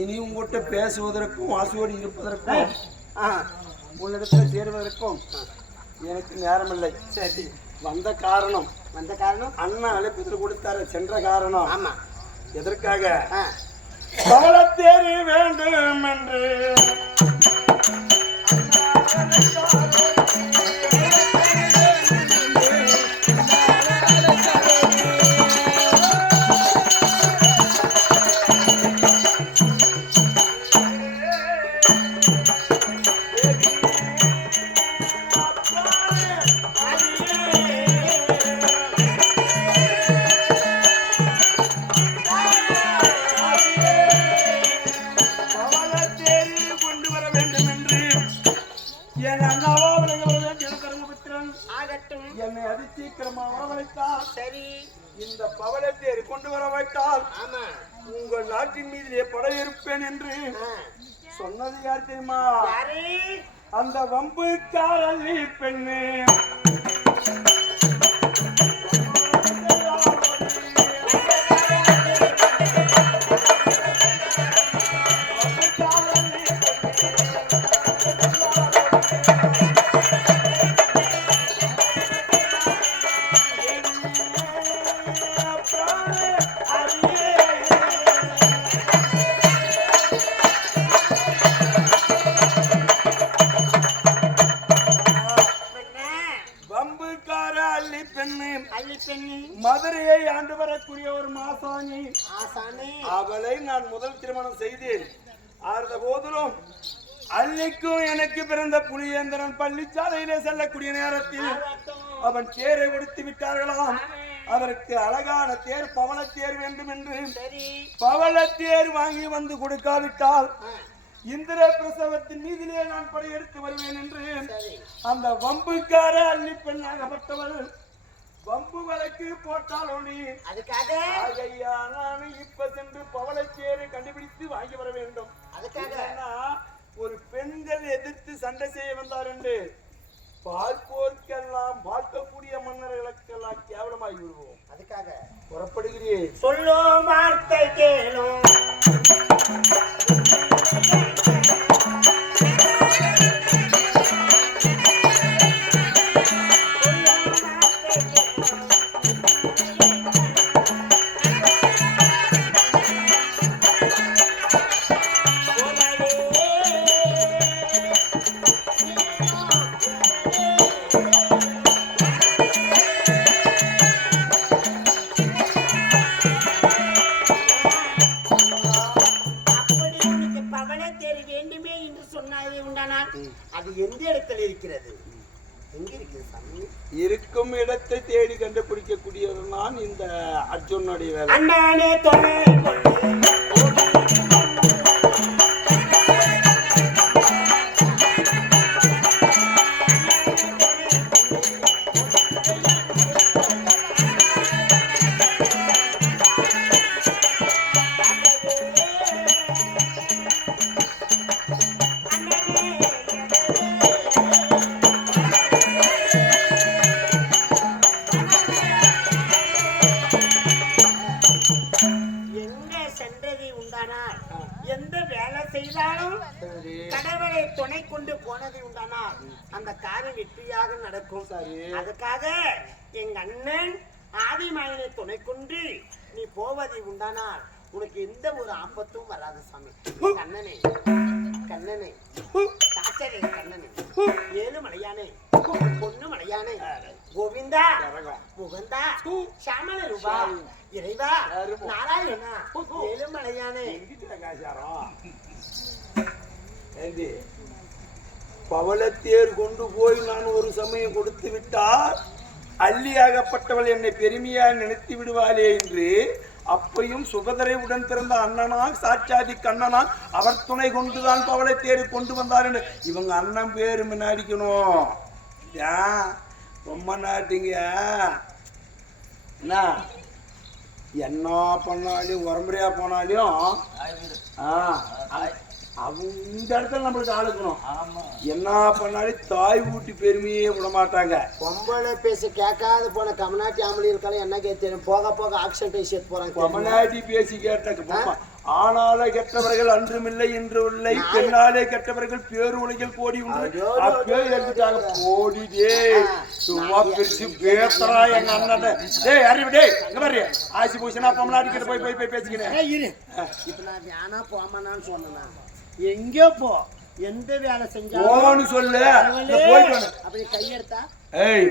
இனி உங்ககிட்ட பேசுவதற்கும் ஆசையோடு இருப்பதற்கும் உன்னிடத்தில் சேருவதற்கும் எனக்கு நேரமில்லை. சரி, வந்த காரணம் அண்ணா அழைப்பதில் கொடுத்தார சென்ற காரணம். ஆமா, எதற்காக? பவளத்தேரி வேண்டும் என்று என்னை அதிசீக்கிரமா வரவழைத்தால் சரி, இந்த பவளத்தேர் கொண்டு வர வைத்தால் உங்கள் நாட்டின் மீதிலே படையெடுப்பேன் என்று சொன்னது யார் தெரியுமா? அந்த வம்புக்காரல்லி பெண்ணு. மதுரையை ஆண்டு வரக்கூடிய ஒரு மாசாணி. அவளை நான் முதல் திருமணம் செய்தேன். ஆறுத போதிலும் அள்ளிக்கும் எனக்கு பிறந்த புலியேந்திரன் பள்ளிச்சாலையிலே செல்லக்கூடிய நேரத்தில் அவன் தேரை கொடுத்து விட்டார்களாம். அவருக்கு அழகான தேர் பவளத்தேர் வேண்டும் என்று பவளத்தேர் வாங்கி வந்து கொடுக்காவிட்டால் இந்திர பிரசவத்தின் மீதிலே நான் படையெடுத்து வருவேன் என்று அந்த வம்புக்கார அள்ளி பெண்ணாகப்பட்டவள் வம்பு வழக்கு போட்டால் ஒளி. அதுக்காக நான் இப்ப சென்று பவளத்தேரை கண்டுபிடித்து வாங்கி வர வேண்டும். அதுக்காக ஒரு பெண்கள் எதிர்த்து சண்டை செய்ய வந்தார் என்று பார்ப்போர்க்கெல்லாம் பார்க்கக்கூடிய மன்னர்களுக்கெல்லாம் கேவலமாகி விடுவோம். அதுக்காக புறப்படுகிறேன். சொல்லும் வார்த்தை கேளும். அது எந்த இடத்துல இருக்கிறது? எங்க இருக்குது சாமி? இருக்கும் இடத்தை தேடி கண்டுபிடிக்கக்கூடியது நான் இந்த அர்ஜுனுடைய வேலை. அண்ணானே தொலை எந்த வேலை செய்தாலும் கடவுளை துணை கொண்டு போனது உண்டானால் அந்த காரியம் வெற்றியாக நடக்கும். அதுக்காக எங்க அண்ணன் ஆதிமாயனை துணை கொண்டு நீ போவதை உண்டானால் உனக்கு எந்த ஒரு ஆபத்தும் வராது சாமி. கண்ணனே கண்ணனே சாச்சரே கண்ணனே ஏழு மலையானே பொண்ணு மலையானே கோவிந்தா முகந்தா சாமல ரூபா இறைவா நாராயணா ஏழு மலையானே. பவளத்தேர் கொண்டு போய் நான் ஒரு சமயம் கொடுத்து விட்டால் அள்ளியாகப்பட்டவள் என்னை பெருமையா நினைத்து விடுவாளே என்று அப்பையும் சுபதரை உடன் பிறந்த அண்ணனான் சாட்சாதி கண்ணனான் அவர் துணை கொண்டுதான் பவளத்தேரை கொண்டு வந்தார் என்று இவங்க அண்ணன் பேரு முன்னாடிக்கணும். ஏன் ரொம்ப நாட்டிங்க என்ன பண்ணாலும் உரம்புறையா போனாலும் அவங்க இந்த இடத்துல நம்மளுக்கு ஆளுக்கணும். என்ன பண்ணாலும் தாய் ஊட்டி பெருமையே விட மாட்டாங்க. பொம்பளை பேச கேட்காத போன கமநாட்டி ஆம்பளைகளுக்கெல்லாம் என்ன கேட்க போக போக ஆக்சிடென்ட் சேர்த்து போறாங்க. கமநாட்டி பேசி கேட்டாக்க ஆனாலே கெட்டவர்கள் அன்றுமில்லை இன்று இல்லை, பெண்ணாலே கெட்டவர்கள் பேரு உலகில் கோடி உண்டு. அப்பேர் எடுத்துட்டாங்க கோடிடே. சும்மா பிரிச்சு பேசுறா எங்க அண்ணன். டேய் அறிவு டேய் இங்க பாரு. ஆசி பூசனா பொம்மலாடி கிட்ட போய் போய் போய் பேசிக்கிறேன். இரு இப்ப நான் வேணா போமானான்னு சொன்னா எங்கே போ, எந்த வேலை செஞ்சா போன்னு சொல்லு. போயிட்டு அப்படி கையெடுத்தா ஏய்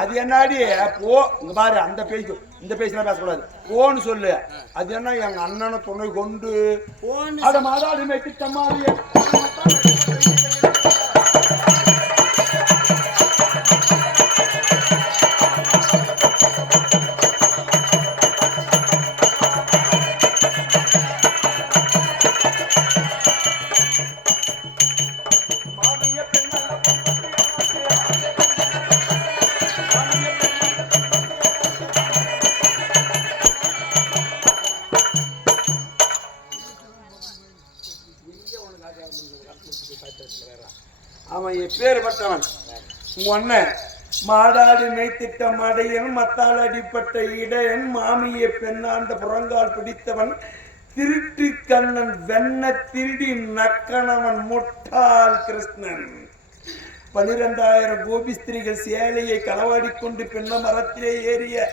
அது என்னடி போ இங்க பாரு. அந்த பேச்சு இந்த பேச்சுலாம் பேசக்கூடாது. போன்னு சொல்லு. அது என்ன எங்க அண்ணனை துணை கொண்டு அத மாதாடி மேய்க்கிட்டமாரி அவன் எப்பேற்பட்டவன் ஒன்ன மாடாடி மேய்த்திட்ட மடையன், மத்தால் அடிப்பட்ட இடையன், மாமியை பெண்ணாண்ட புறங்கால் பிடித்தவன், திருட்டு கண்ணன், வெண்ண திருடி நக்கணவன், முட்டாள் கிருஷ்ணன். 12,000 கோபி ஸ்திரீகள் சேலையை களவாடிக்கொண்டு பெண்ண மரத்திலே ஏறிய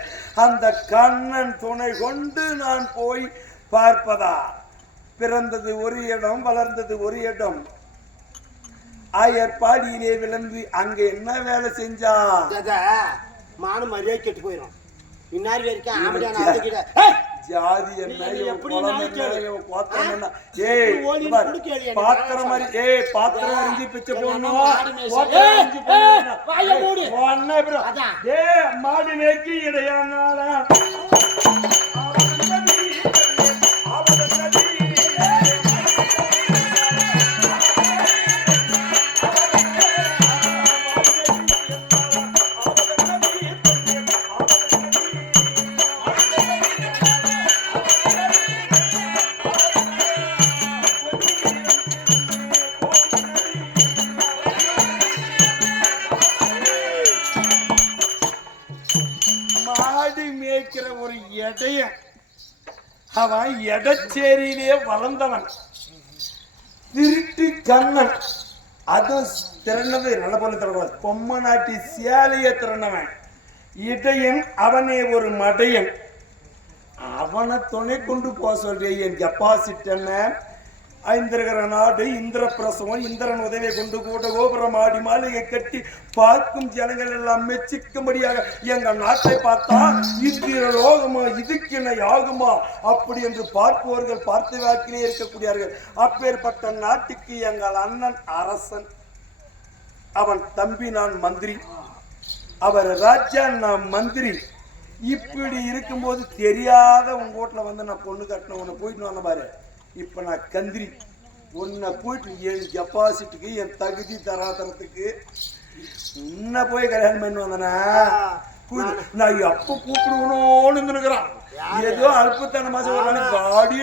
அந்த கண்ணன் துணை கொண்டு நான் போய் பார்ப்பதா? பிறந்தது ஒரு இடம், வளர்ந்தது ஒரு இடம். ஆயர்பாடியிலே விளந்து அங்க என்ன வேலை செஞ்சா மானு மரியாதை கெட்டு போயிடும். இன்னார் வரைக்கும் ஜாதி என்ன குளம் என்ன கோத்திரம் என்ன? ஏய் பாத்திரம் மாதிரி ஏய் பாத்திரம் அரிஞ்சு பிச்சை போடணும். மாடு மேய்க்கு இடையானால ஒரு எடைய அவன் எடச்சேரியிலே வளர்ந்தவன், திருட்டு கண்ணன். அது திறனது நல்ல போல திறக்கூடாது. பொம்மை நாட்டி சேலைய திறனவன் இடையன். அவனே ஒரு மடையன். அவனை துணை கொண்டு போக சொல்றேன். என் கெப்பாசிட்டி என்ன? ஐந்திரகர நாடு இந்திர பிரசவம், இந்திரன் உதவியை கொண்டு கூட கோபுரம் ஆடி மாளிகை கட்டி பார்க்கும் ஜனங்கள் எல்லாம் மெச்சிக்கும்படியாக எங்க நாட்டை பார்த்தா இந்திர லோகமா, இதுக்கென யாகுமா அப்படி என்று பார்ப்பவர்கள் பார்த்து வாக்கிலே இருக்கக்கூடியார்கள். அப்பேற்பட்ட நாட்டுக்கு எங்கள் அண்ணன் அரசன், அவன் தம்பி நான் மந்திரி, அவர் ராஜா நான் மந்திரி. இப்படி இருக்கும்போது தெரியாத உங்க வீட்டுல வந்து நான் பொண்ணு கட்டின உன்னை போயிட்டு வந்த பாரு. இப்ப நான் கந்திரி உன்னை போயிட்டு என் கெப்பாசிட்டிக்கு என் தகுதி தராதரத்துக்கு உன்னை போய் கல்யாணம் பண்ணி வந்தனா நான் எப்ப கூப்பிடுவணும்னு இருக்கிறான். ஏதோ அல்பத்தனமா காடி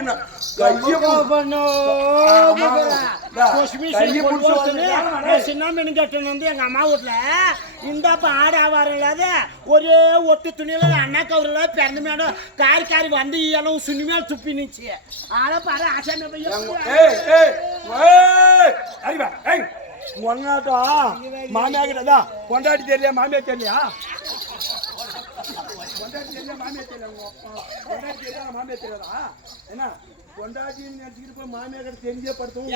எங்க அம்மா வீட்டுல இந்தாப்ப ஆடு ஆவாரம் இல்லாத ஒரே ஒட்டு துணியில அண்ணா கவுரில பிறந்த மேடம் காரி காரி வந்து எல்லாம் சுண்ணி மேல துப்பி நிச்சு ஆளை பாரு ஆசை ஒன்னாட்டா மாமியா கிட்டதா கொண்டாடி தெரியல, மாமியா தெரியலையா? கொண்டாடி தெரியல, மாமியா தெரியல. கொண்டாடி தெரியல, மாமியா தெரியாதா? என்ன கொண்டாடின்னு நினைச்சுக்கிட்டு போய் மாமியா கிட்ட தெரிஞ்சே படுத்தவும்